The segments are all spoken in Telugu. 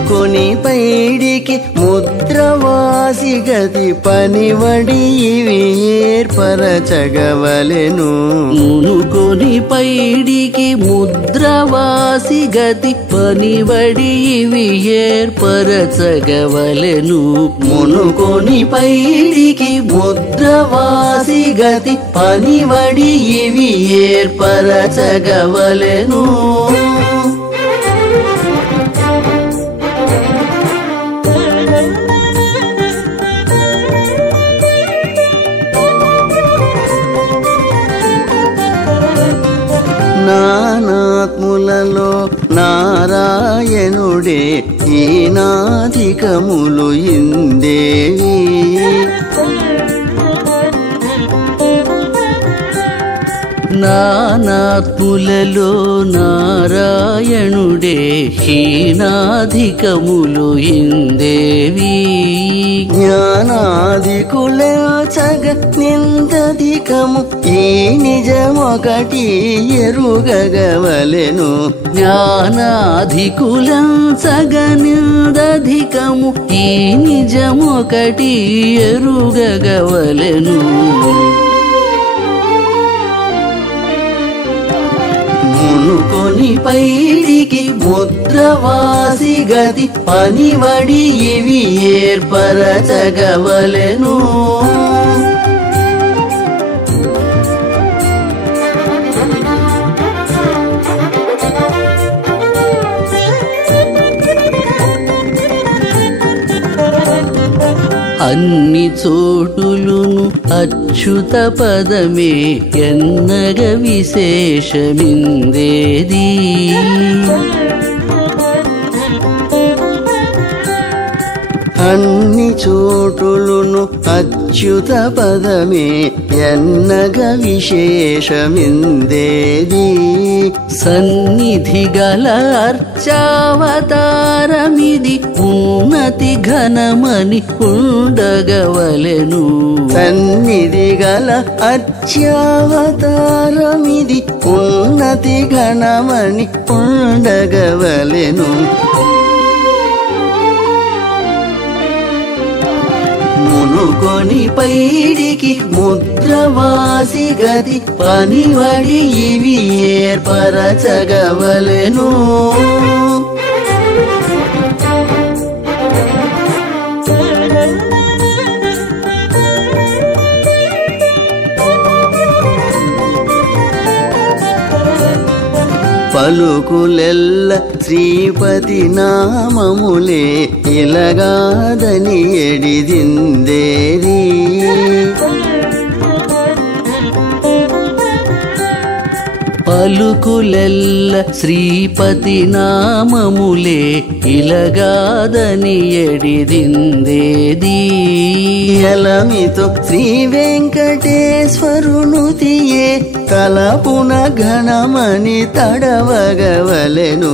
మునుకొని పైడికి ముద్రవాసి గతి పనివడి ఇవి ఏర్పరచగవలెను. మునుకొని పైడికి ముద్రవాసి గతి పనివడి ఇవి ఏర్పరచగవలెను. మునుకొని పైడికి ముద్రవాసి గతి పనివడి ఇవి ఏర్పరచగవలెను. నానాత్ములలో నారాయణుడే ఈనాధికములు ఇందేవి. నానాత్ములలో నారాయణుడే హీనాధికములు ఇందేవి. జ్ఞానాధికులచగ నిందధికము ఈ నిజమొకటి ఎరుగగవలెను. జ్ఞానాధికులంచగ నిందధికము ఈ నిజమొకటి ఎరుగగవలెను. మునుకొని పైడికి ముద్రవాసి గతి పనివడి ఇవి ఏర్పరచగవలెను. అన్ని చోటులును అచ్యుత పదమే ఎన్నగ విశేషమిందేది. అన్ని చోటులును అచ్యుత పదమే ఎన్నగ విశేషమిందేది. సన్నిధి గల అర్చావతారమిది ఉన్నతి ఘనమని ఉండగవలెను. సన్నిధి గల అర్చావతారమిది ఉన్నతి ఘనమని ఉండగవలెను. మునుకొని పైడికి ముద్రవాసి గతి పనివడి ఇవి ఏర్పరచగవలెను. పలుకులెల్ల శ్రీపతి నామములే ఇలగాదని ఎడిదిందేరి. పలుకులెల్ల శ్రీపతి నామములే ఇలగాదని ఎడిదిందేది. ఎలమితో శ్రీ వెంకటేశ్వరునుతియే తలపున ఘనమని తడవగవలెను.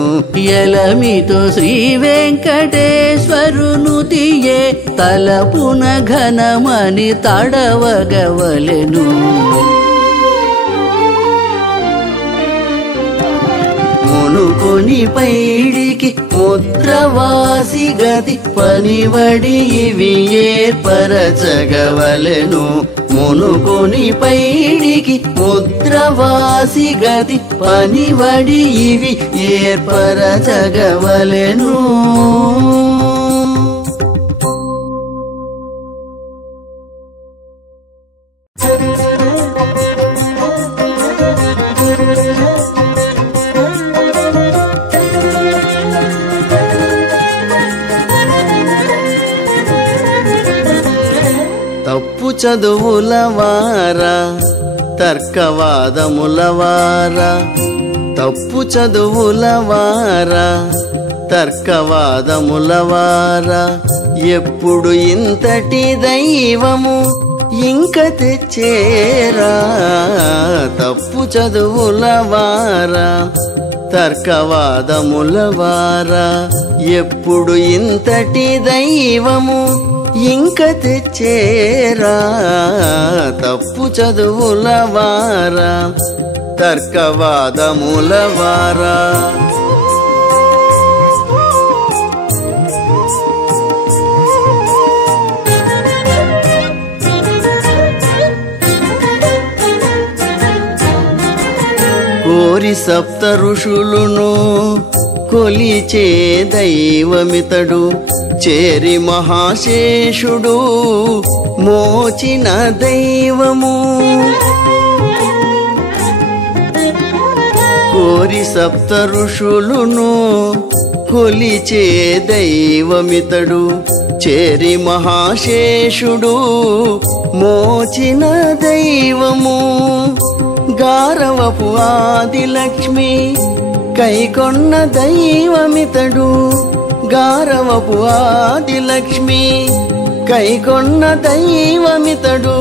ఎలమితో శ్రీ వెంకటేశ్వరునుతియే తలపున ఘనమని తడవగవలెను. మునుకొని పైడికి ముద్రవాసి గతి పనివడి ఇవి ఏర్పరచగవలెను. మునుకొని పైడికి ముద్రవాసి గతి పనివడి ఇవి ఏర్పరచగవలెను. తప్పు చదువులవారా తర్కవాదములవారా, తప్పు చదువులవారా తర్కవాదములవారా, ఎప్పుడు ఇంతటి దైవము ఇంక తెచ్చేరా. తప్పు చదువులవారా తర్కవాదములవారా, ఎప్పుడు ఇంతటి దైవము ఇంక తెచ్చేరా. తప్పు చదువులవారా తర్కవాదములవారా. కోరి సప్త ఋషులును కొలిచే దైవమితడు చేరి మహాశేషుడు మోచిన దైవము కోరి సప్త ఋషులును కొలిచే దైవమితడు చేరి మహాశేషుడు మోచిన దైవము గారవపు ఆదిలక్ష్మి కైకొన్న దైవమితడు గారవపు ఆదిలక్ష్మి కైకొన్న దైవమితడు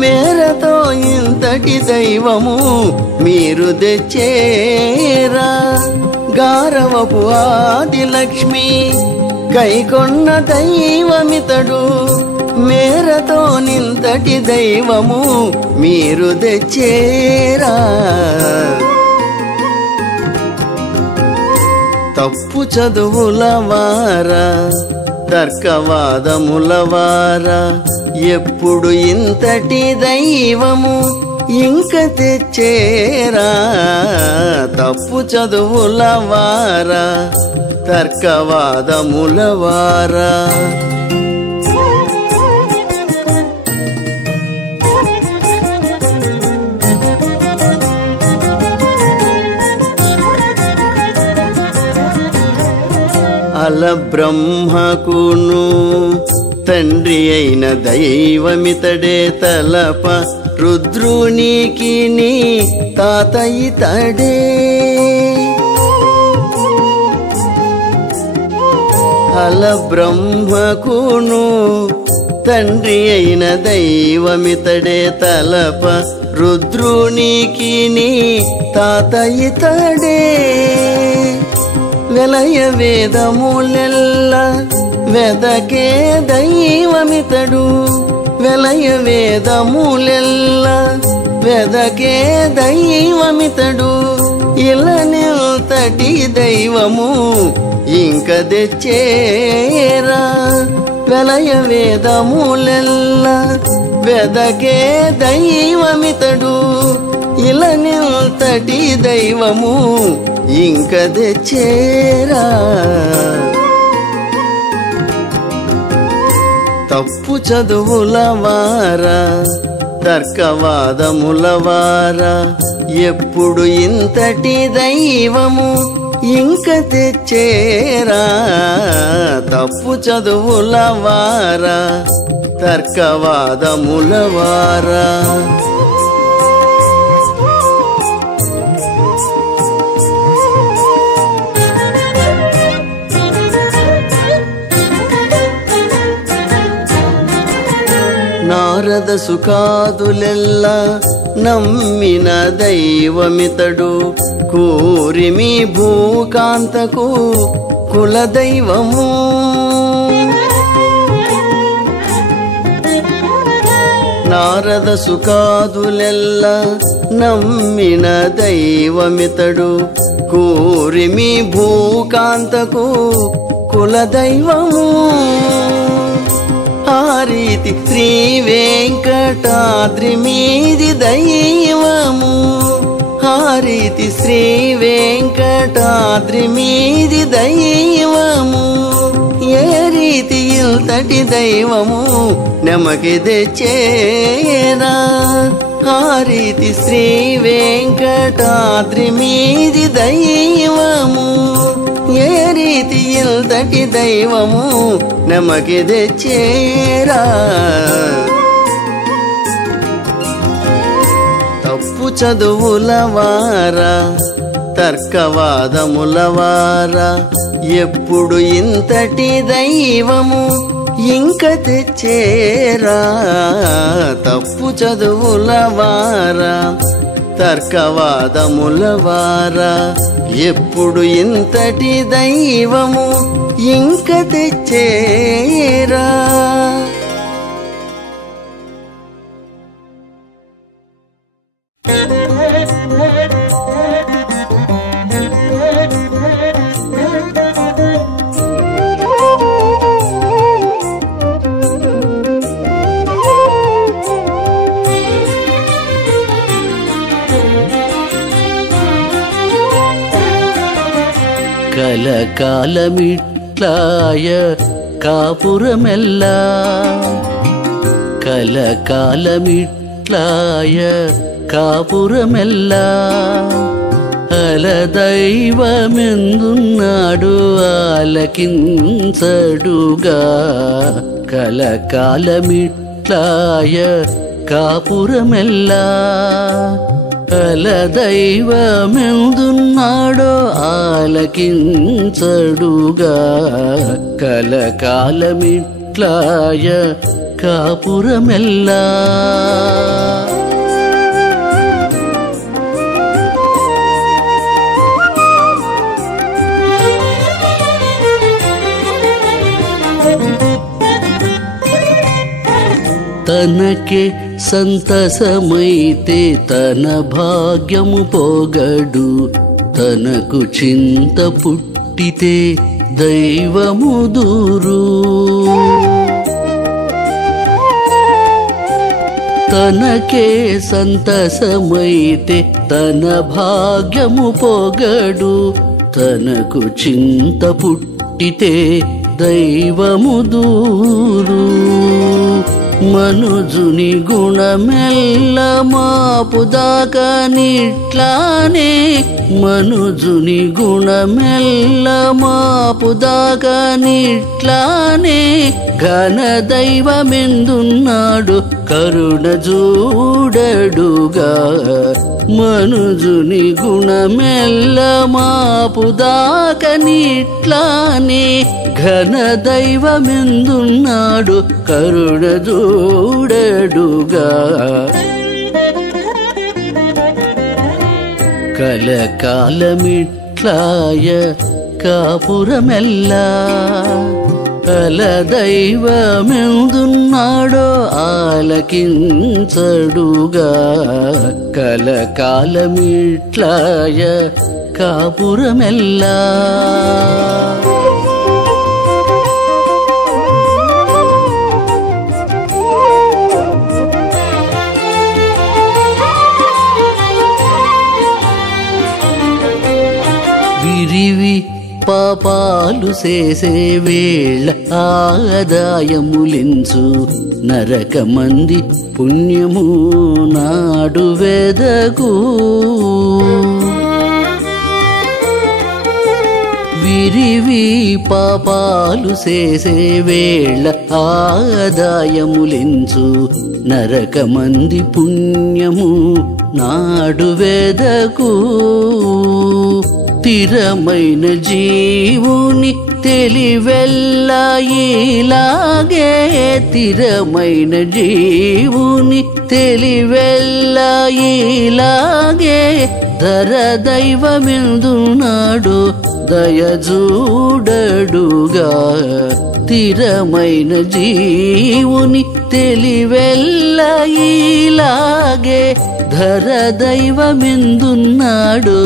మేరతో ఇంతటి దైవము మీరు తెచ్చేరా గారవపు ఆదిలక్ష్మి కైకొన్న దైవమితడు మేరతో నింతటి దైవము మీరు తెచ్చేరా తప్పు చదువులవారా తర్కవాదములవారా ఎప్పుడు ఇంతటి దైవము ఇంక తెచ్చేరా తప్పు చదువులవారా తర్కవాదములవారా అల బ్రహ్మకును తండ్రి అయిన దైవమితడే తలప రుద్రునికి నీ తాత ఇతడే అల బ్రహ్మకును తండ్రి అయిన దైవమితడే తలప రుద్రునికి నీ తాత ఇతడే వెలయ వేదములెల్ల వెదకే దైవమితడు వెలయ వేదములెల్ల వెదకే దైవమితడు ఇలనిల్తటి దైవము ఇంక తెచ్చేరా వెలయ వేదములెల్ల వెదకే దైవమితడు ఇలనిల్తటి దైవము ఇంక తెచ్చేరా తప్పు చదువులవారా తర్కవాదములవారా ఎప్పుడు ఇంతటి దైవము ఇంక తెచ్చేరా తప్పు చదువులవారా తర్కవాదములవారా నారద సుఖాదులెల్ల నమ్మిన దైవమితడు కూరిమి భూకాంతకు కులదైవము నారద సుఖాదులెల్ల నమ్మిన దైవమితడు కూరిమి భూకాంతకు కులదైవము ఆ రీతి శ్రీ వెంకటాద్రి మీది దైవము ఆ రీతి శ్రీ వెంకటాద్రి మీది దైవము ఏ రీతి ఇంతటి దైవము నమకి తెచ్చేరా ఆ రీతి శ్రీ వెంకటాద్రి మీది దైవము ఏ రీతి ఇంతటి దైవము నమకి తెచ్చేరా తప్పు చదువులవారా తర్కవాదములవారా ఎప్పుడు ఇంతటి దైవము ఇంక తెచ్చేరా తప్పు చదువులవారా తర్కవాదములవారా ఎప్పుడు ఇంతటి దైవము ఇంక తెచ్చేరా కలకాలమిట్లాయ కాపురమెల్లా కలకాలమిట్లాయ కాపురమెల్లా అలదైవమెందున్నాడు ఆలకించడుగా కలకాలమిట్లాయ కాపురమెల్లా అలదైవమెందున్నాడో ఆలకించడుగా కలకాలమిట్లాయ కాపురమెల్లా తనకే సంతసమైతే తన భాగ్యము పోగడు తనకు చింత పుట్టితే దైవము దూరు తనకే సంతసమైతే తన భాగ్యము పోగడు తనకు చింత పుట్టితే దైవము దూరు మనుజుని గుణమెల్ల మాపుదాకా నిట్లానే మనుజుని గుణమెల్ల మాపుదాకా నిట్లానే ఘన దైవమెందున్నాడు కరుణ చూడడుగా మనుజుని గుణమెల్ల మాపుదాకా నిట్లానే ఘన దైవమెందున్నాడు కరుణ చూడడుగా కలకాలమిట్లాయ కాపురమెల్లా కలదైవమెందున్నాడో ఆలకించడుగా కలకాలమిట్లాయ కాపురమెల్లా విరివి పాపాలు చేసే వేళ ఆదాయములించు నరకమంది పుణ్యము నాడు వెదకు విరివి పాపాలు చేసే వేళ ఆదాయములించు నరకమంది పుణ్యము నాడు వెదకు స్థిరమైన జీవుని తెలివెల్లా ఇలాగే స్థిరమైన జీవుని తెలివెల్లా ఇలాగే ధర దైవమెందున్నాడు దయజూడడుగా స్థిరమైన జీవుని తెలివెల్లా ఇలాగే ధర దైవమెందున్నాడు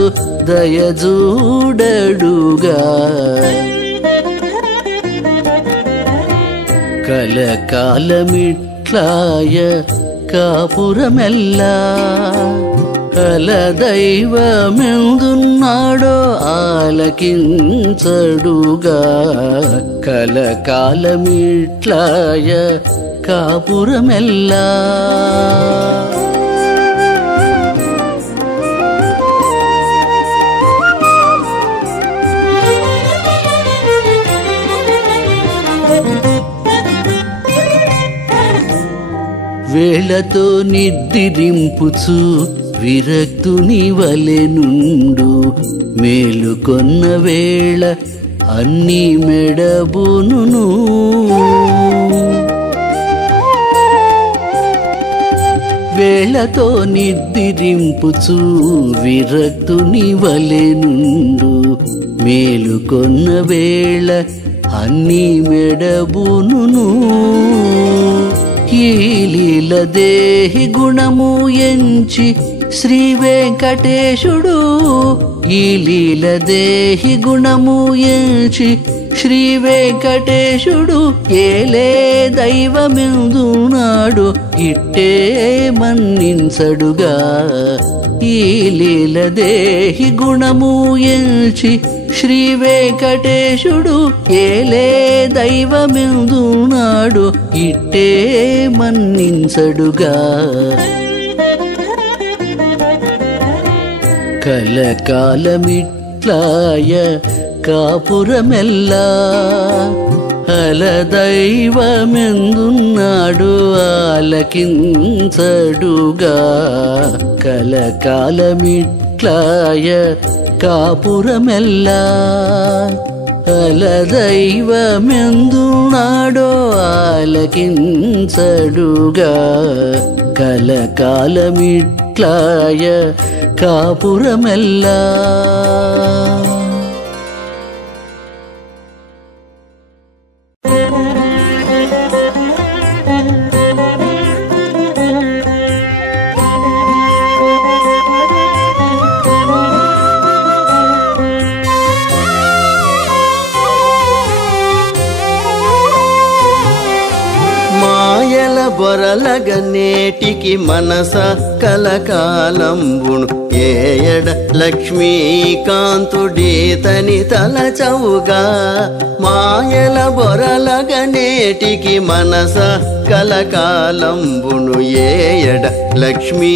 దయజూడడుగా కలకాలమిట్లాయ కాపురమెల్లా కలదైవమెందున్నాడో ఆలకించడుగా కలకాలమిట్లాయ కాపురమెల్లా వేళతో నిద్రింపుచు విరక్తుని వలెనుండు మేలుకొన్న వేళ అన్ని మెడబును వేళతో నిద్రింపుచు విరక్తుని వలెనుండు మేలుకొన్న వేళ అన్ని మెడబును ఈ లీల దేహి గుణము ఎంచి శ్రీ వెంకటేశుడు ఈ లీల దేహి గుణము ఎంచి శ్రీ వెంకటేశుడు ఏలే దైవమెందునాడు ఇట్టే మన్నించడుగా ఈ లీల దేహి గుణము ఎంచి శ్రీ వెంకటేశుడు ఏలే దైవమెందునాడు ఇట్టే మన్నించడుగా కలకాలమిట్లాయ కాపురమెల్లా అలదైవమెందున్నాడు ఆలకించడుగా కలకాలమిట్లాయ కాపురమెల్లా అలదైవమెందున్నాడో ఆలకించడుగా కలకాలమిట్లాయ కాపురమెల్లా మాయల బొరలగ నేటికి మనస కలకాలంబును ఏయడ లక్ష్మీకాంతుడీతని తలచవుగా మాయల బొరలగ నేటికి మనస కలకాలంబును ఏయడ లక్ష్మీకాంతుడీతని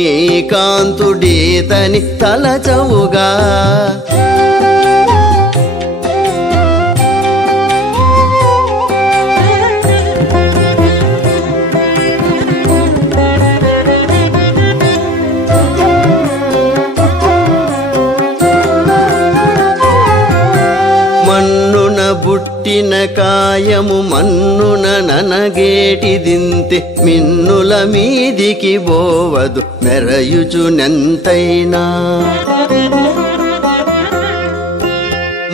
తలచవుగా మన్నున బుట్టిన కాయము మన్నున ననగేటిదింతే మిన్నుల మీదికి బోవదు మెరయుచునెంతైనా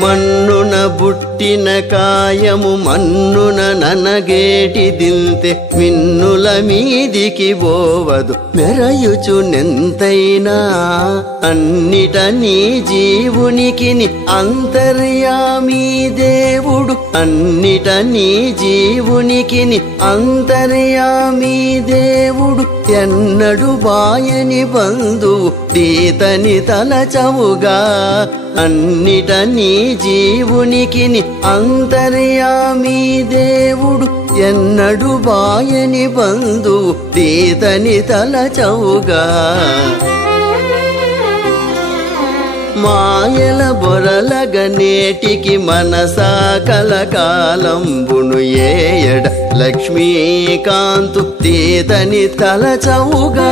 మన్నున బుట్టిన కాయము మన్నున ననగేటిదింతే మిన్నుల మీదికి బోవదు మెరయుచునెంతైనా అన్నిట నీ జీవునికి అంతర్యామీ దేవుడు అన్నిట నీ జీవునికి అంతర్యామీ దేవుడు ఎన్నడు బాయని బంధువు తీతని తలచవుగా అన్నిట నీ జీవునికి అంతర్యామీ దేవుడు ఎన్నడు బాయని బంధువు తీతని తలచవుగా మాయల బొరలగ నేటికి మనసా కలకాలంబును ఏయడ లక్ష్మీకాంతు తీతని తలచవుగా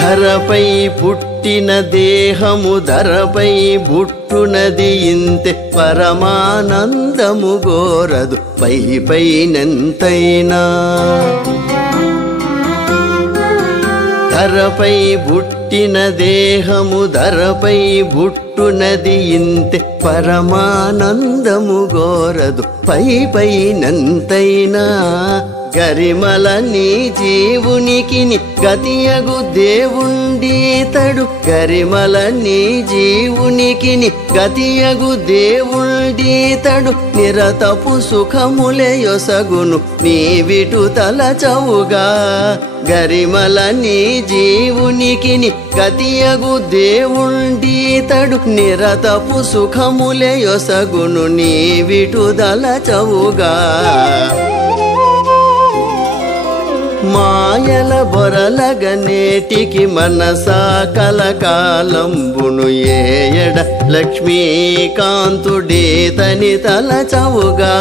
ధరపై పుట్టిన దేహము ధరపై బుట్టునది ఇంతే పరమానందము గోరదు పై పైనెంతైనా ధరపై పుట్టిన దేహము ధరపై బుట్టునది ఇంతే పరమానందము గోరదు పై పైనెంతైనా గరిమల నీ జీవునికి గతియగు దేవుండీతడు గరిమల నీ జీవునికి గతియగు దేవుండీతడు నిరతపు సుఖములే యొసగును నీవిటు తలచవుగా గరిమల నీ జీవునికి గతియగు దేవుండీతడు నిరతపు సుఖములే యొసగును నీవిటు తలచవుగా మాయల బొరలగ నేటికి మనసా కలకాలంబును ఏయడ లక్ష్మీకాంతుడీతని తలచవుగా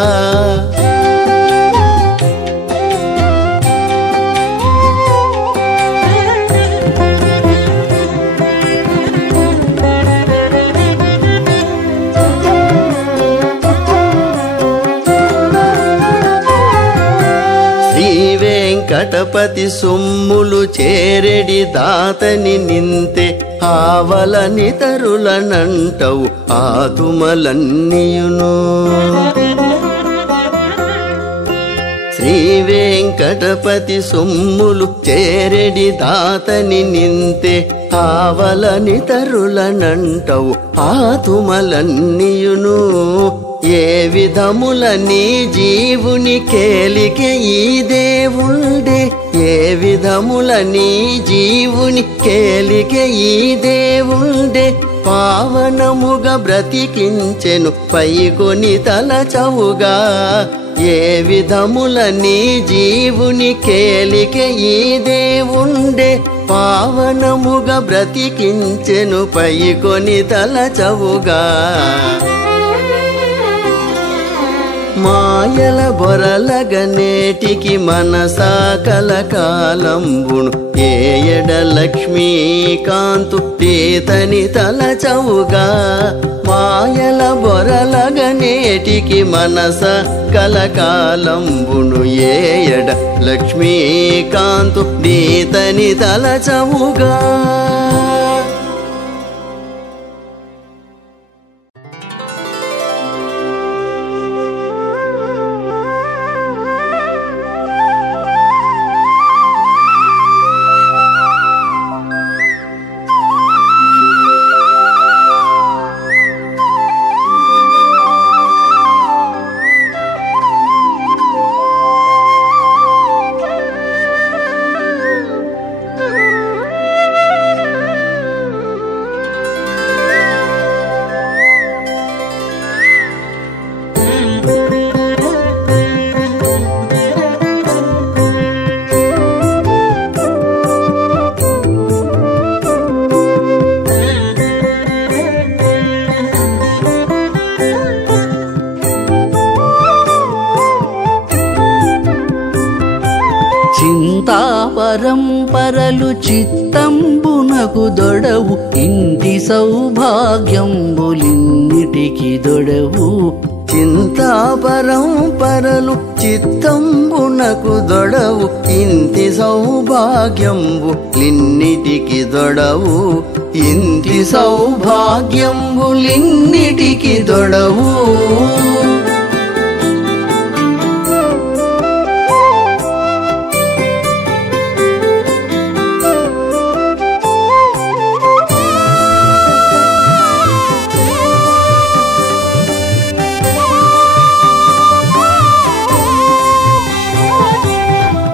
వెంకటపతి సొమ్ములు చేరెడి దాతని నింతే ఆవలని తరులనంటవు ఆతుమలన్నీయును శ్రీ వెంకటపతి సొమ్ములు చేరెడి దాతని నింతే ఆవలని తరులనంటవు ఆతుమలన్నీయును ఏ విధముల నీ జీవుని కేలికే ఈ దేవుండే ఏ విధముల నీ జీవుని కేలికే ఈ దేవుండే పావనముగా బ్రతికించెను పైకొని తలచవుగా ఏ విధముల నీ జీవుని కేలికే ఈ దేవుండే పావనముగా బ్రతికించెను పైకొని తలచవుగా మాయల బొరలగనేటికి మనసా కలకాలంబును ఏయడ లక్ష్మీకాంతు తీతని తలచవుగా మాయల బొరలగనేటికి మనస కలకాలంబును ఏయడ లక్ష్మీకాంతు తీతని తలచవుగా పరంపరలు చిత్తంబునకు దొడవు ఇంటి సౌభాగ్యంబులిన్నిటికి దొడవు చింతా పరంపరలు చిత్తంబునకు దొడవు ఇంటి సౌభాగ్యంబులిన్నిటికి దొడవు ఇంటి సౌభాగ్యంబులిన్నిటికి దొడవు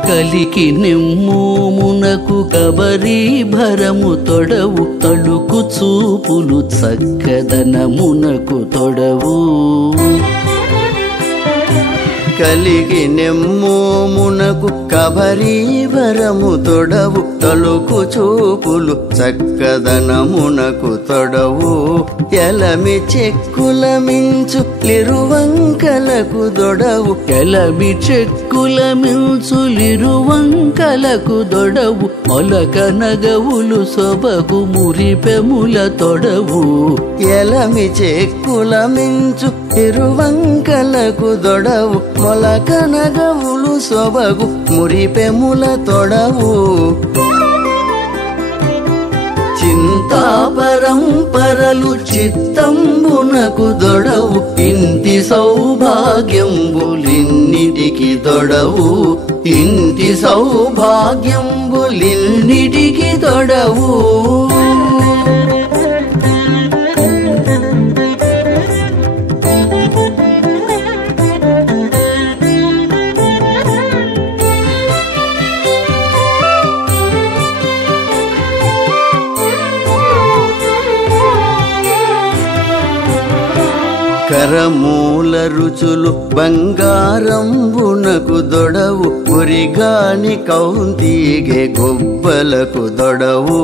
కలికి నిమ్మూమునకు కబరీ భరము తొడవు తళుకు చూపులు చక్కదనమునకు తొడవు కలిగి నెమ్మోమునకు కబరీవరము తొడవు తలుకు చూపులు చక్కదనమునకు తొడవు ఎలమి చెక్కుల మించు లిరువంకలకు దొడవు ఎలమి చెక్కుల మించులిరువంకలకు దొడవు మొలక నగవులు సొబగు మురిపెముల తొడవు ఎలమి చెక్కుల మించు తిరువంకలకు దొడవు మొలక నగవులు సొబగు మురిపెముల తొడవు చింతా పరంపరలు చిత్తంబునకు దొడవు ఇంటి సౌభాగ్యంబులిన్నిటికి దొడవు ఇంటి సౌభాగ్యంబులిన్నిటికి దొడవు కరమూల రుచులు బంగారంబునకు దొడవు ఉరిగాని కౌంతీగే గొబ్బలకు దొడవు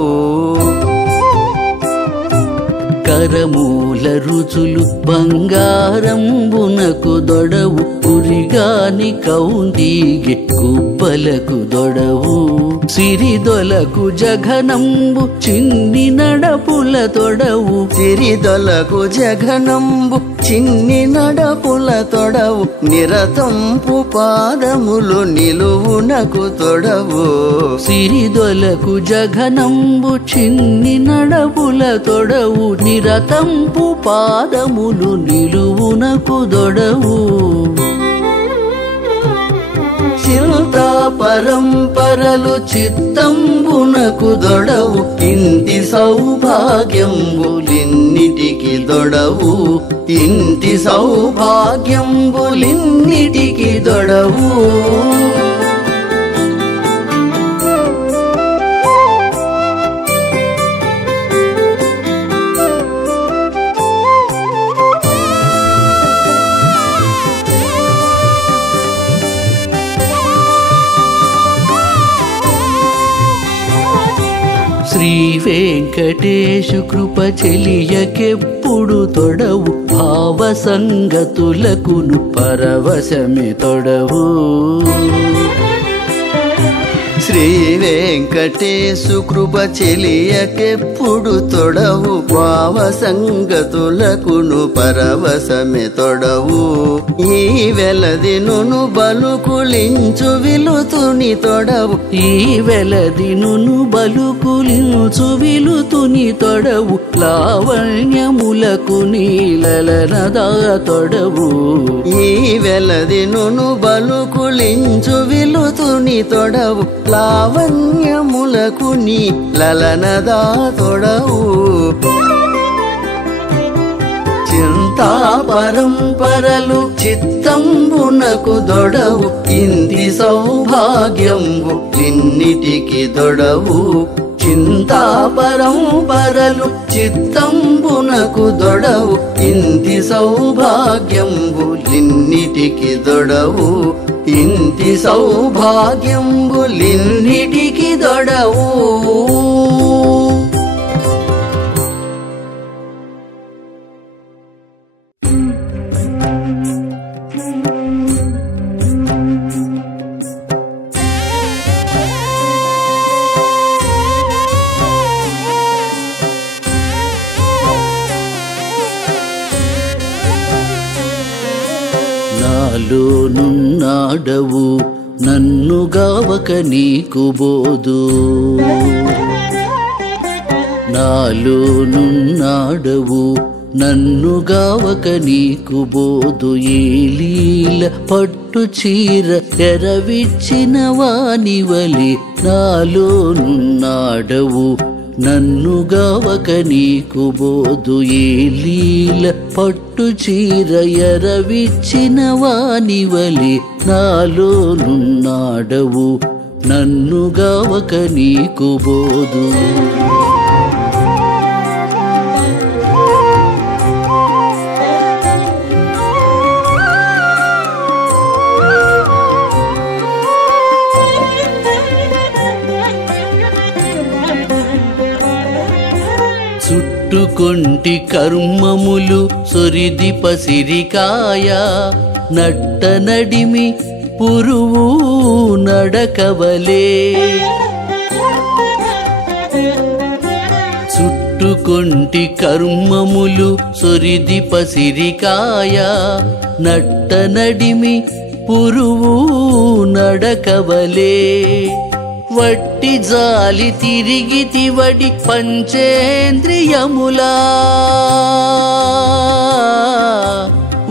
కరమూల రుచులు బంగారంబునకు దొడవు ఉరిగాని కౌంతీగే గుబ్బలకు దొడవు సిరిదొలకు జఘనంబు చిన్ని నడపుల తొడవు సిరిదొలకు జఘనంబు చిన్ని నడపుల తొడవు నిరతంపు పాదములు నిలువునకు తొడవు సిరిదొలకు జఘనంబు చిన్ని నడపుల తొడవు నిరతంపు పాదములు నిలువునకు దొడవు చింతా పరంపరలు చిత్తంబునకు దొడవు ఇంటి సౌభాగ్యంబులిన్నిటికి దొడవు ఇంటి సౌభాగ్యంబులిన్నిటికి దొడవు శ్రీ వెంకటేశు కృప చెలియకెప్పుడు తొడవు భావ సంగతులకును పరవశమే తొడవు శ్రీ వెంకటేశు కృప చెలియకెప్పుడు తొడవు భావ సంగతులకును పరవశమే తొడవు ఈ వెలదినును బలుకులించు విలుతుని తొడవు ఈ వెలదినును బలుకులించు విలుతుని తొడవు లావణ్యములకు నీలలనదా తొడవు ఈ వెలదినును బలుకులించు విలుతుని తొడవు లావణ్యములకు నీ లలనదా తొడవు చింతా పరంపరలు చిత్తంబునకు దొడవు ఇంటి సౌభాగ్యంబు ఇన్నిటికి దొడవు చింతా పరంపరలు చిత్తంబునకు దొడవు ఇంటి సౌభాగ్యంబులిన్నిటికి దొడవు ఇంటి సౌభాగ్యంబులిన్నిటికి దొడవు నాలోనున్నాడవు నన్ను గావక నీకు బోదు నాలోనున్నాడవు నన్ను గావక నీకు బోదు ఈ లీల పట్టు చీర ఎరవిచ్చిన వానివలి నాలోనున్నాడవు నన్ను గావక నీకు బోదు ఈ లీల పట్టు చీర ఎరవిచ్చిన వానివలి నాలోనున్నాడవు నన్ను గావక నీకు బోదు చుట్టుకొంటి కర్మములు సొరిది పసిరికాయ నట్ట నడిమి పురువు నడకవలే చుట్టుకొంటి కర్మములు సొరిది పసిరికాయ నట్ట నడిమి పురువు నడకవలే వట్టి జాలి తిరిగితివడి పంచేంద్రియములా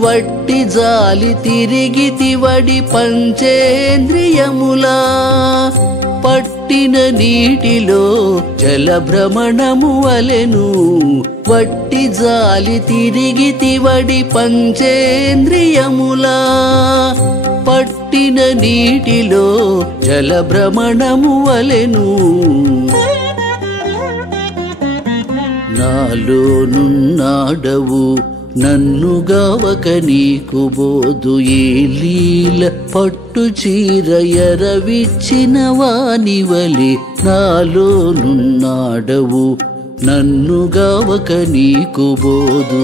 వట్టి జాలి తిరిగితివడి పంచేంద్రియములా పట్టిన నీటిలో జలభ్రమణము వలెను వట్టి జాలి తిరిగితివడి పంచేంద్రియములా పట్టిన నీటిలో జలభ్రమణము వలెను నాలోనున్నాడవు నన్ను గావక నీకు బోదు ఈ లీల పట్టు చీర ఎరవిచ్చిన వానివలి నాలోనున్నాడవు నన్ను గావక నీకు బోదు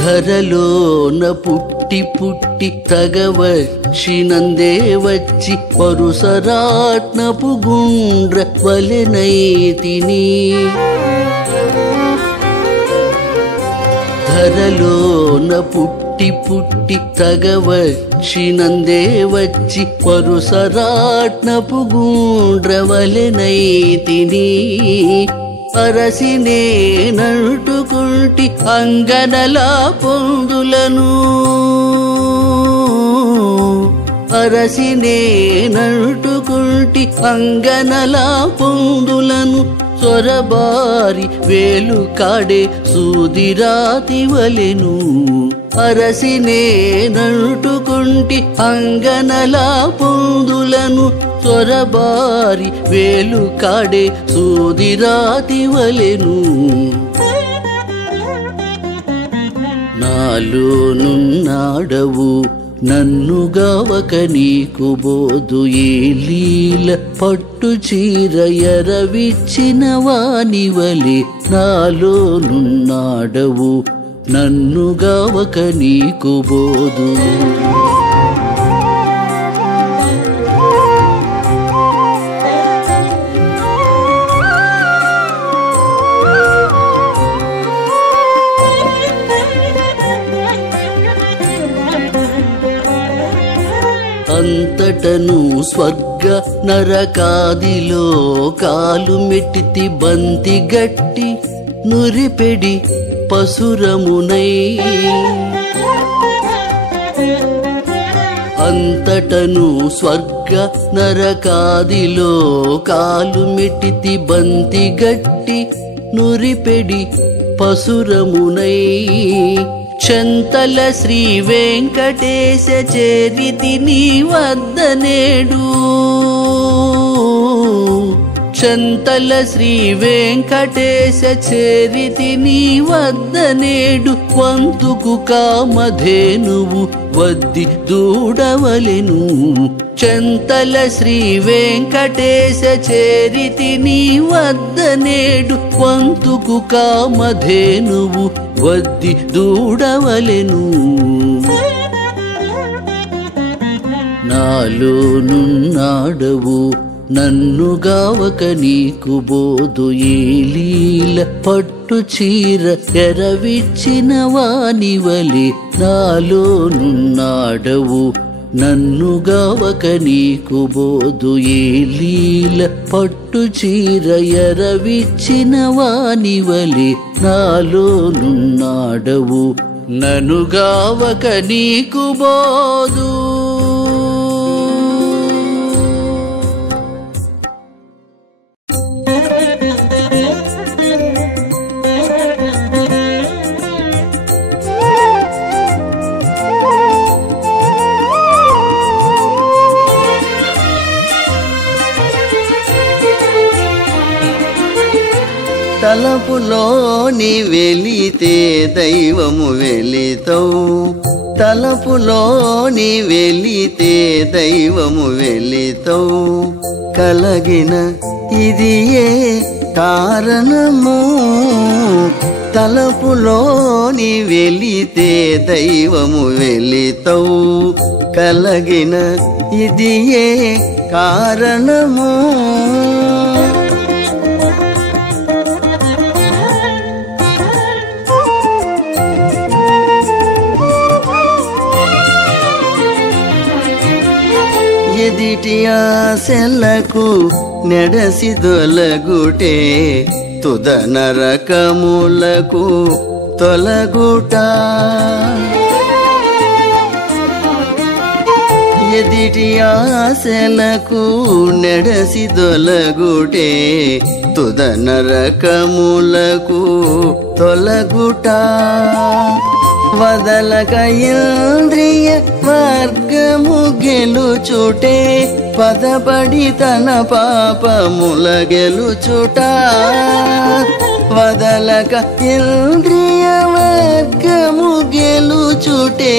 ధరలోన పుట్టి పుట్టి తగవచ్చినందే వచ్చి పరుసరాట్నపు గుండ్ర వలెనైతిని ధరలోన పుట్టి పుట్టి పుట్టి తగవచ్చినందే వచ్చి పరుసరాట్నపు గుండ్రవలెనైతిని అరసినే నటుకుంటి అంగనలా పొందులను అరసినే నటుకుంటి అంగనలా పొందులను సొరబారి వేలు కాడే సూదిరాతి వలెను అరసినే నటుకుంటి అంగనలా పొందులను సొరబారి వేలు కాడే సూదిరాతి వలెను నాలోనున్నాడవు నన్ను గావక నీకు బోధు ఏ లీల పట్టు చీర ఎరవిచ్చిన వానివలే నాలోనున్నాడవు నన్ను గావక నీకు బోధు అంతటను స్వర్గ నరకాదిలో కాలు మెట్టితి బంతి గట్టి నురిపెడి పసురమునై అంతటను స్వర్గ నరకాదిలో కాలు మెట్టితి బంతి గట్టి నురిపెడి పసురమునై చంతల శ్రీ వెంకటేశ చేరితి నీ వద్ద నేడు చంతల శ్రీ వెంకటేశ చేరితి నీ వద్ద నేడు వంతుకు కామధేనువు వద్ది దూడవలెను చంతల శ్రీ వెంకటేశ చేరితి నీ వద్ద నేడు వంతుకు కామధేనువు వద్ది దూడవలెను నాలోనున్నాడవు నన్ను గావక నీకు బోధు ఏ లీల పట్టు చీర ఎరవిచ్చిన వానివలే నాలోనున్నాడవు నన్ను గావక నీకు బోధు ఏ లీల పట్టు చీర ఎరవిచ్చిన వానివలే నాలోనున్నాడవు నన్ను గావక నీకు బోధు తలపులోని వెలితే దైవము వెలితవు తలపులోని వెలితే దైవము వెలితవు కలగిన ఇది ఏ కారణము తలపులోని వెలితే దైవము వెలితవు కలగిన ఇది ఏ కారణము ఎదిటి ఆశలకు నెడసి దొలగుటే తుద నరకములకు తొలగుట ఎదిటి ఆశలకు నెడసి దొలగుటే తుద నరకములకు తొలగుట వదలక ఇంద్రియ మార్గము గెలుచుటే పదపడి తన పాపముల గెలుచుట వదలక ఇంద్రియ మార్గము గెలుచుటే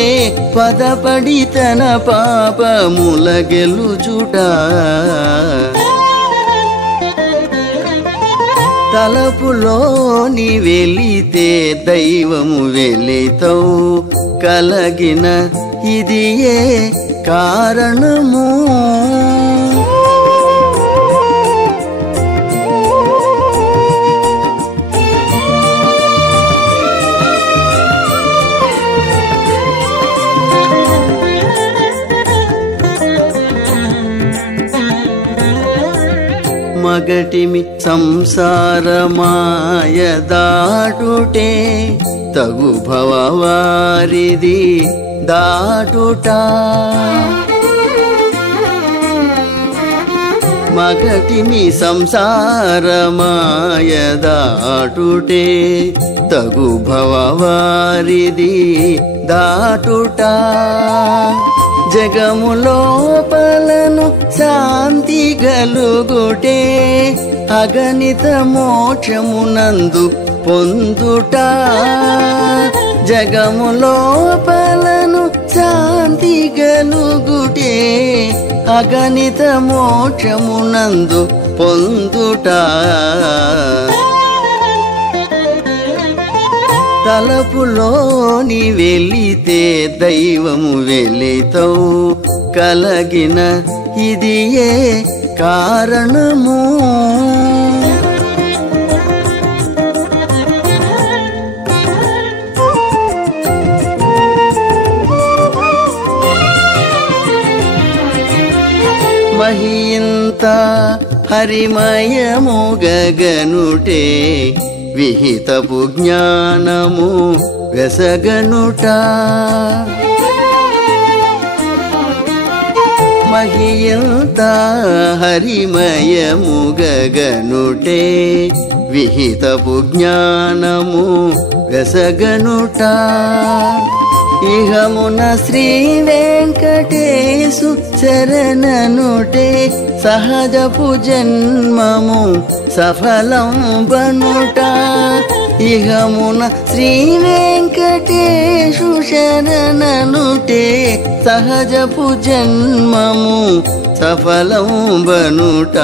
పదపడి తన పాపముల గెలుచుట తలపులోని వెలితే దైవము వెలితవు కలగిన ఇది ఏ కారణము మగటిమి సంసారమాయ దాటుటే తగు భవవారిది దాటుట మగటిమి సంసారమాయ దాటుటే తగు భవవారిది దాటుట జగములోపలను శాంతి గలుగుటే అగణిత మోక్షమునందు పొందుట జగములోపలను శాంతి గలుగుటే అగణిత మోక్షమునందు పొందుట తలపులోని వెలితే దైవము వెలితవు కలగిన ఇదియే కారణము మహింత హరిమయము గగనుటే విహితపు జ్ఞానము వెసగనుట మహియంత హరిమయము గగనుటే విహితపు జ్ఞానము వెసగనుట ఇహమున శ్రీ వెంకటేశు శరణనుటే సహజపు జన్మము సఫలం బనుట ఇహమున శ్రీ వెంకటేశు శరణనుటే సహజపు జన్మము సఫలం బనుట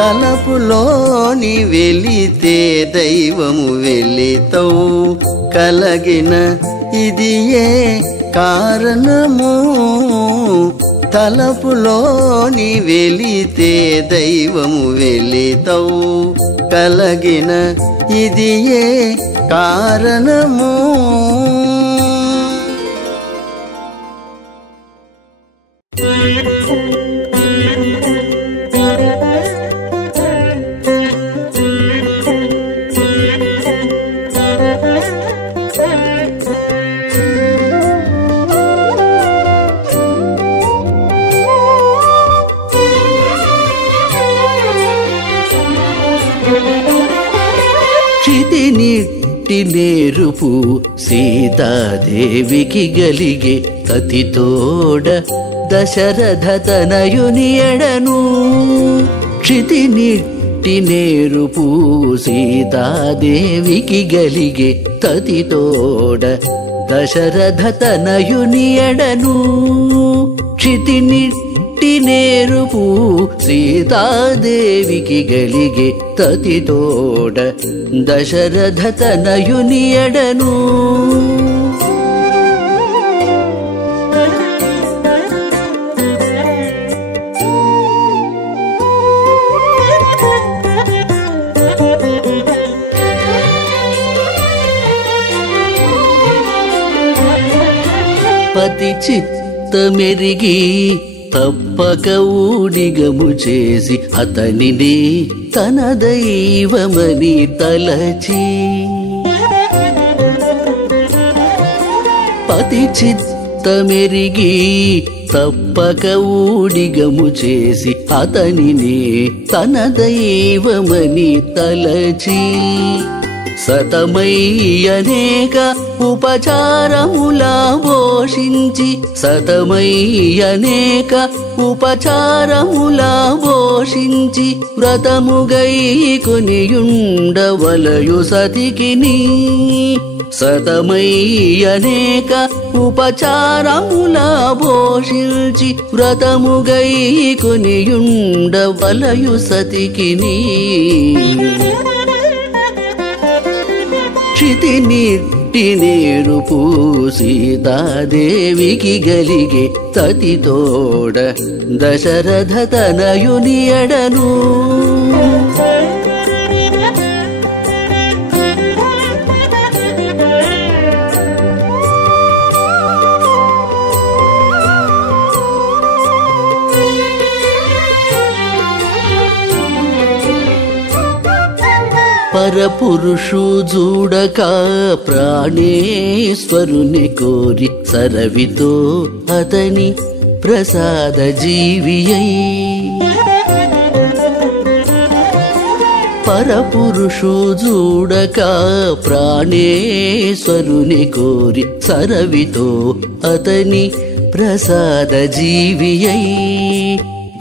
తలపులోని వెలితే దైవము వెలితవు కలగిన ఇదియే కారణము తలపులోని వెలితే దైవము వెలితవు కలగిన ఇదియే కారణము చితినిట్టి నేరుపు సీతాదేవికి గలిగే తతితోడ దశరథ తనయుని ఎడను చితినిట్టి నేరుపు సీతాదేవికి గలిగే తతితోడ దశరథ తనయుని ఎడను చితినిట్టి నేరుపు సీతాదేవికి గలిగే తతితోడ దశరథ తనయుని ఎడను పతి చిత్తమెరిగి తప్పక ఊడిగము చేసి అతనిని తన దైవమని తలచి పతి చిత్తమెరిగి తప్పక ఊడిగము చేసి అతనిని తన దైవమని తలచి సతమై అనేక ఉపచారములా భోషించి సతమై అనేక ఉపచారములా భోషించి వ్రతముగై కొనియుండవలయు సతికిని సతమై అనేక ఉపచారములా భోషించి వ్రతముగై కొనియుండవలయు సతికిని చితినిట్టి నేరుపు సీతాదేవికి గలిగే తతితోడ దశరథ తనయుని ఎడను పరపురుషు చూడక ప్రాణేశ్వరుని కోరి సరవితో అతని ప్రసాద జీవియై పరపురుషు చూడక ప్రాణేశ్వరుని కోరి సరవితో అతని ప్రసాద జీవియై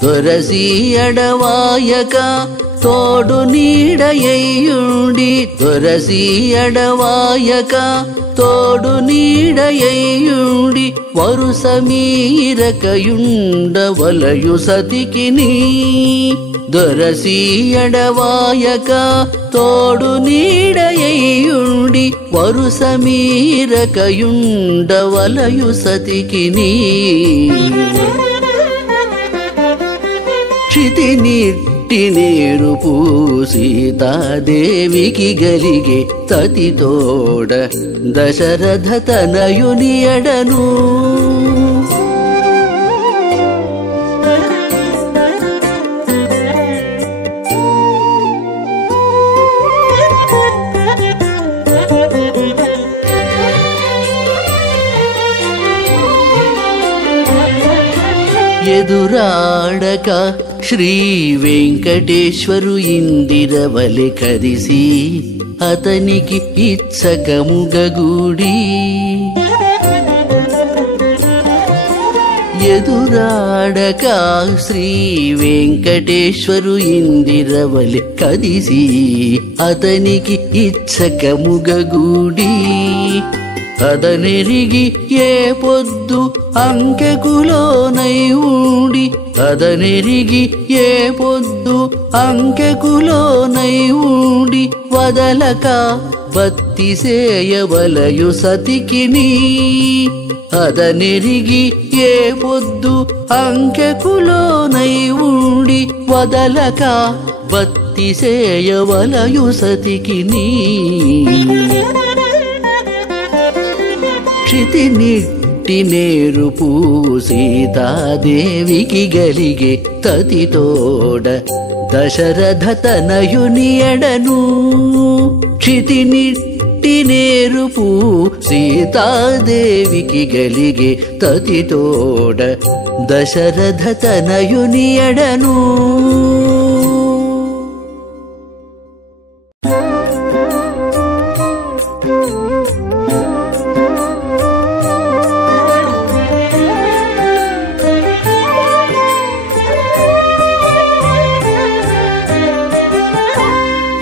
దొరసి అడవాయక తోడు నీడయ్యుండి దొరసి అడవాయక తోడు నీడయ్యుండి వరుస మీరకయుండవలయు సతికిని దొరసి అడవాయక తోడు నీడయ్యుండి వరుస మీరకయుండవలయు సతికిని క్షితిని నేరుపు సీతాదేవికి గలిగే తతితోడ దశరథ తనయుని ఎడను ఎదురాడక శ్రీ వెంకటేశ్వరు ఇందిరవలె కరిసి అతనికి ఇచ్చకముగూడి ఎదురాడక శ్రీ వెంకటేశ్వరు ఇందిరవలె కదిసి అతనికి ఇచ్చకముగూడి అదనెరిగి ఏ పొద్దు అంకెకులోనై ఉండి అదనెరిగి ఏ పొద్దు అంకెకులోనై ఉండి వదలక బత్తిసేయవలయు సతికిని అదనెరిగి ఏ పొద్దు అంకెకులోనై ఉండి వదలక బత్తిసేయవలయు సతికిని క్షితిని నేరుపు సీతాదేవికి గలిగే తతితోడ దశరథ తనయుని ఎడను క్షితిని నేరుపు సీతాదేవికి గలిగే తతితోడ దశరథ తనయుని ఎడను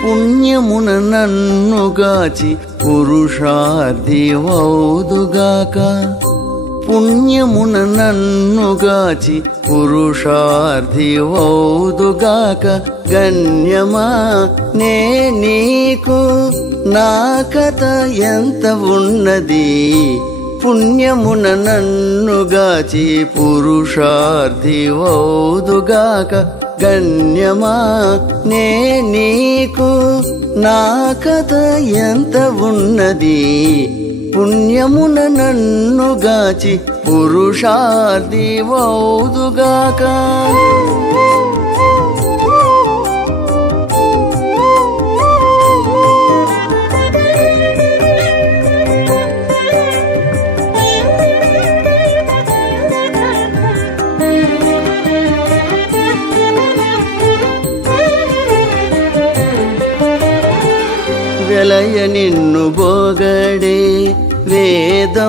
పుణ్యమున నన్నుగాచి పురుషార్థి వౌదుగాక పుణ్యమున నన్నుగాచి పురుషార్థి వౌదుగాక గణ్యమా నే నీకు నా కథ ఎంత ఉన్నది పుణ్యమున నన్నుగాచి పురుషార్థి వౌదుగాక గణ్యమా నే నీకు నా కథ ఎంత ఉన్నది పుణ్యమున నన్నుగాచి పురుషార్థి వౌదుగాక వెలయ నిన్ను బోగడే వేదములనంతములు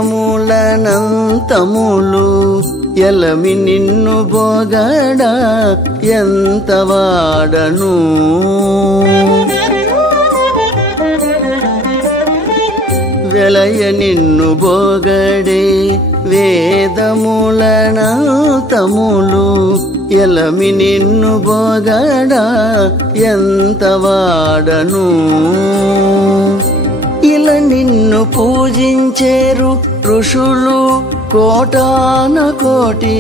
ఎలమి నిన్ను బోగడా ఎంత వాడను వెలయ నిన్ను బోగడే వేదములనంతములు ఎలమి నిన్ను బోగడా ఎంత వాడను ఇలా నిన్ను పూజించేరు ఋషులు కోటాన కోటి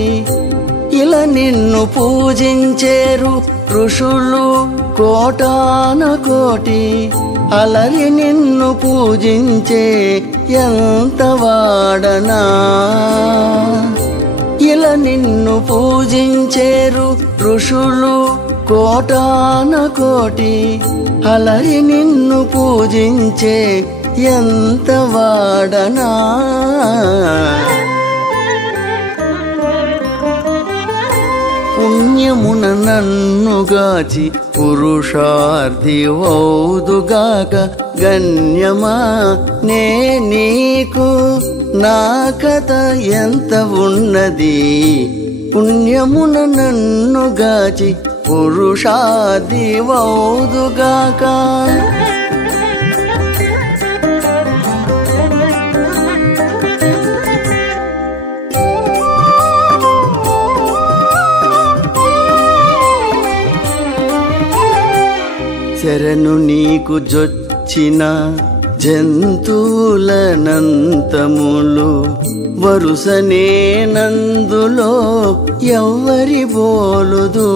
ఇలా నిన్ను పూజించేరు ఋషులు కోటాన కోటి అలరి నిన్ను పూజించే ఎంత వాడనా ఇలా నిన్ను పూజించేరు ఋషులు కోటాన కోటి అలరి నిన్ను పూజించే ఎంత వాడనా పుణ్యమున నన్నుగాచి పురుషార్థి వౌదుగాక గణ్యమా నే నీకు నా కథ ఎంత ఉన్నది పుణ్యమున నన్నుగాచి పురుషార్థి వౌదుగాక శరణు నీకు జొచ్చిన జంతువులనంతములు వరుసనే నందులో ఎవ్వరి బోలుదు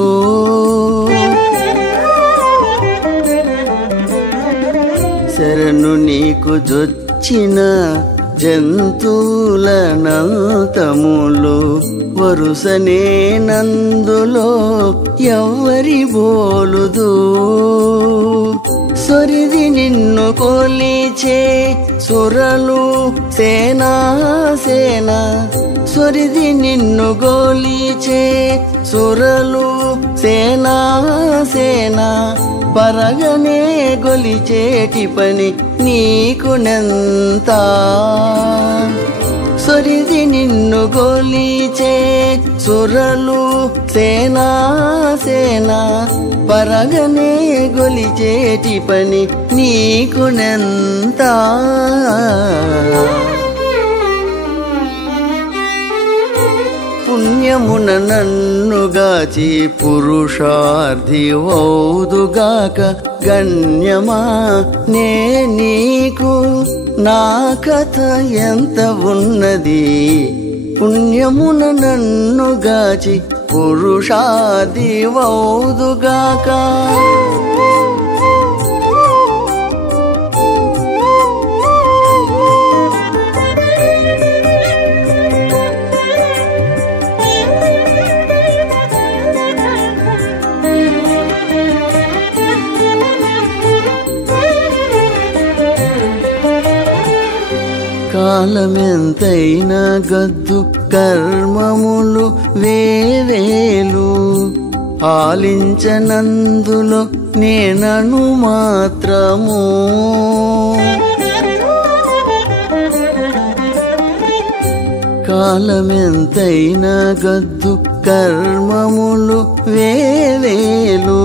శరణు నీకు జొచ్చిన జంతువులనంతములు వరుసనే నందులో ఎవ్వరి బోలుదు సొరిది నిన్ను కొలిచే సురలు సేనా సేన సొరిది నిన్ను గోలిచే సురలు సేనా సేన పరగనే గొలిచేటి పని నీకునెంత సొరిది నిన్ను గోలిచే సురలు సేనా సేన పరగనే గొలిచేటి పని నీకునెంత పుణ్యమున నన్నుగాచి పురుషార్థి వౌదుగాక గణ్యమా నే నీకు నా కథ ఎంత ఉన్నది పుణ్యమున నన్నుగాచి పురుషార్థి వౌదుగాక కాలమెంతైనా గద్దు కర్మములు వేవేలు ఆలించనందులో నేనను మాత్రము కాలమెంతైనా గద్దు కర్మములు వేవేలు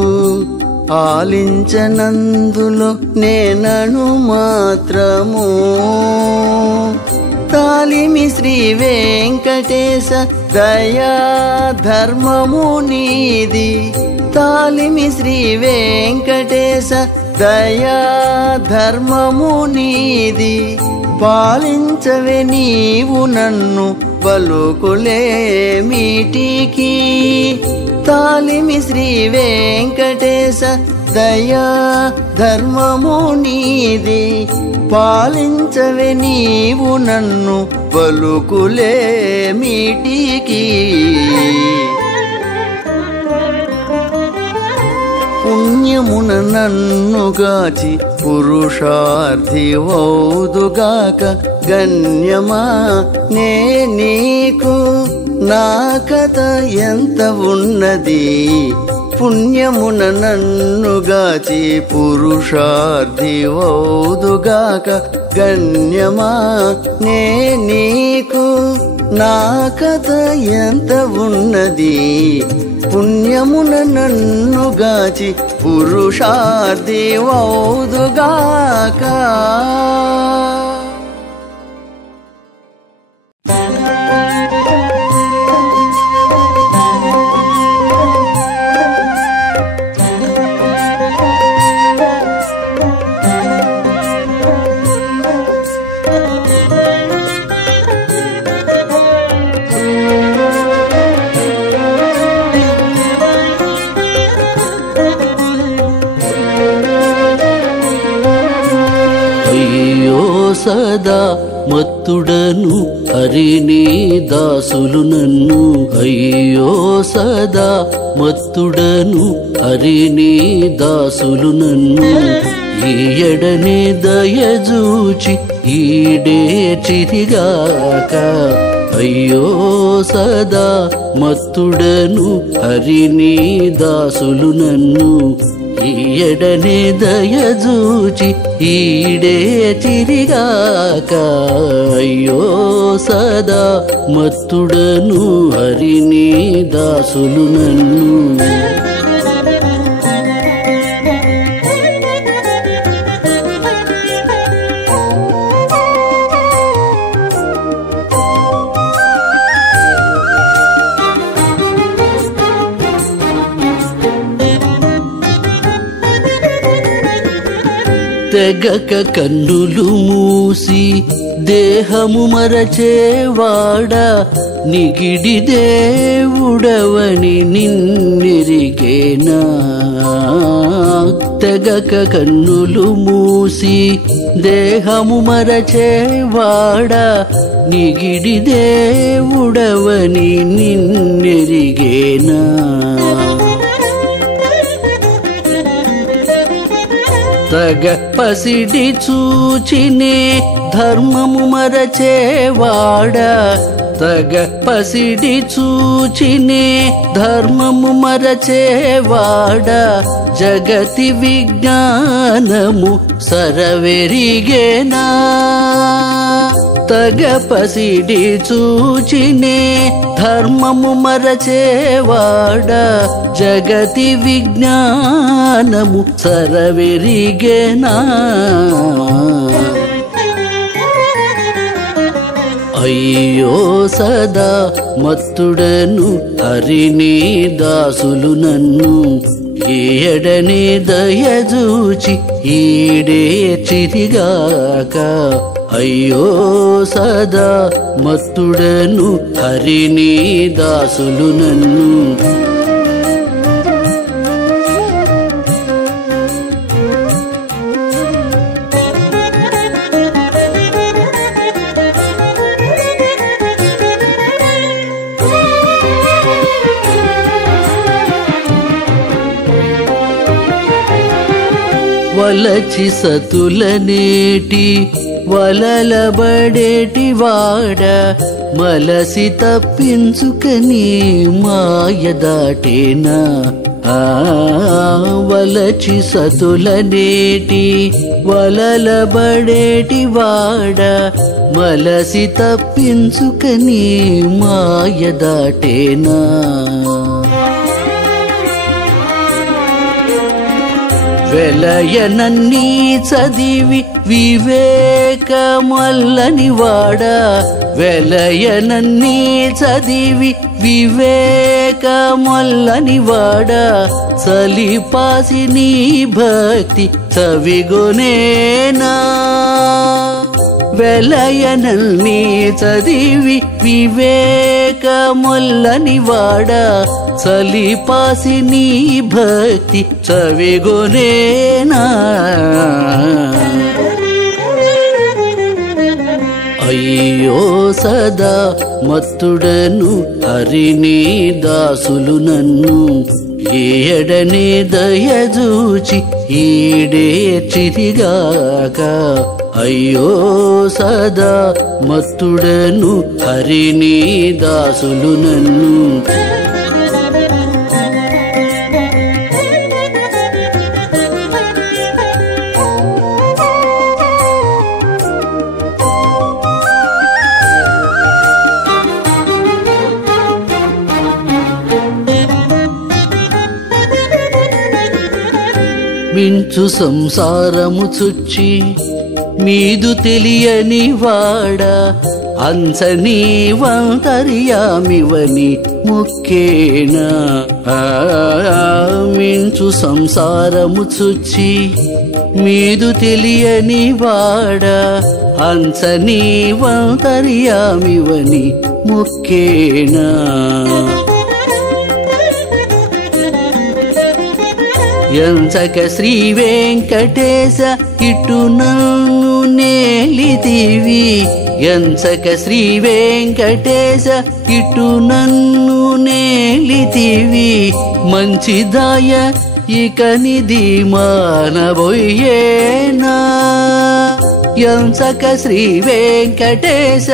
ఆలించనందులో నేనను మాత్రము తాలిమి శ్రీ వెంకటేశ దయా ధర్మము నీది తాలిమి శ్రీ వెంకటేశ దయా ధర్మము నీది పాలించవే నీవు నన్ను పలుకులేమిటికి తాలిమి శ్రీ వెంకటేశ దయా ధర్మము నీది పాలించవే నీవు నన్ను పలుకులేమిటికి పుణ్యమున నన్నుగాచి పురుషార్థి వౌదుగాక గణ్యమా నే నీకు నా కథ ఎంత ఉన్నది పుణ్యమున నన్నుగాచి పురుషార్థి వౌదుగాక గణ్యమా నే నీకు నా కథ ఎంత ఉన్నది పుణ్యమున నన్నుగాచి పురుషార్థి వౌదుగాక సదా మత్తుడను హరిని దాసులు నన్ను అయ్యో సదా మత్తుడను హరిని దాసులు నన్ను ఈయడనే దయజూచి ఈడే చిరిగాక అయ్యో సదా మత్తుడను హరిని దాసులు నన్ను ఈయడనే దయజూచి ఈడే చిరిగాక అయ్యో సదా మత్తుడను హరిని దాసులు నన్ను తెగక కన్నులు మూసి దేహము మరచేవాడా నిగిడి దేవుడవని నిన్నెరిగేనా తెగక కన్నులు మూసి దేహము మరచేవాడా నిగిడి దేవుడవని నిన్నెరిగేనా తగ పసిడి చూచినే ధర్మము మరచేవాడా తగ పసిడి చూచినే ధర్మము మరచేవాడా జగతి విజ్ఞానము సరవెరిగేనా తగ పసిడి చూచినే ధర్మము మరచేవాడా జగతి విజ్ఞానము సరవెరిగేనా అయ్యో సదా మత్తుడను హరిని దాసులు నన్ను ఈయడనే దయజూచి ఈడే చిరిగాక అయ్యో సదా మత్తుడను హరిని దాసులు నన్ను వలచి సతులనేటి వలలబడేటి వాడ మలసి తప్పించుకని మాయ దాటేనా వలచి సతులనేటి వలలబడేటి వాడ మలసి తప్పించుకని మాయ దాటేనా వెలయనన్నీ చదివి వివేకమల్లని వాడా వెలయనన్నీ చదివి వివేకమల్లని వాడా సలిపాసి నీ భక్తి చవిగొనేనా వెలయనల్ని చదివి వివేకమొల్లని వాడా సలిపాసి నీ భక్తి చవిగొనేనా అయ్యో సదా మత్తుడను హరిని దాసులు నన్ను ఈయడనే దయజూచి ఈడే చిరిగాక అయ్యో సదా మత్తుడను హరిని దాసులు నన్ను మించు సంసారము చుచ్చి మీదు తెలియని వాడా అంచనీ వంతర్యామివని ముక్కేనా మించు సంసారము చుచ్చి మీదు తెలియని వాడా అంచనీ వంతర్యామివని ముక్కేనా ఎంచక శ్రీ వెంకటేశ ఇటు నన్ను నేలిదివి ఎంచక శ్రీ వెంకటేశ ఇటు నన్ను నేలితివి మంచిదాయ ఇక నిధి మానబోయేనా ఎంచక శ్రీ వెంకటేశ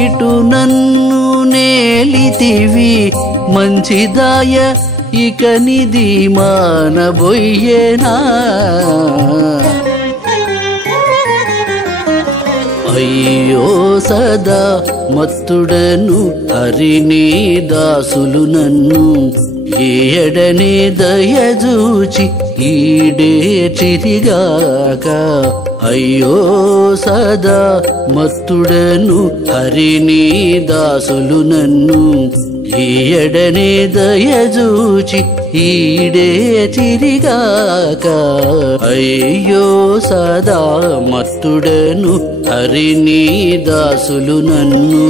ఇటు నన్ను నేలితివి మంచిదాయ ఇక నిధి మానబోయేనా అయ్యో సదా మత్తుడను హరిని దాసులు నన్ను ఏడనే దయజూచి ఈడే చిరిగాక అయ్యో సదా మత్తుడను హరిని దాసులు నన్ను ఈయడనే దయజూచి ఈడే చిరిగాక అయ్యో సదా మత్తుడను హరిని దాసులు నన్ను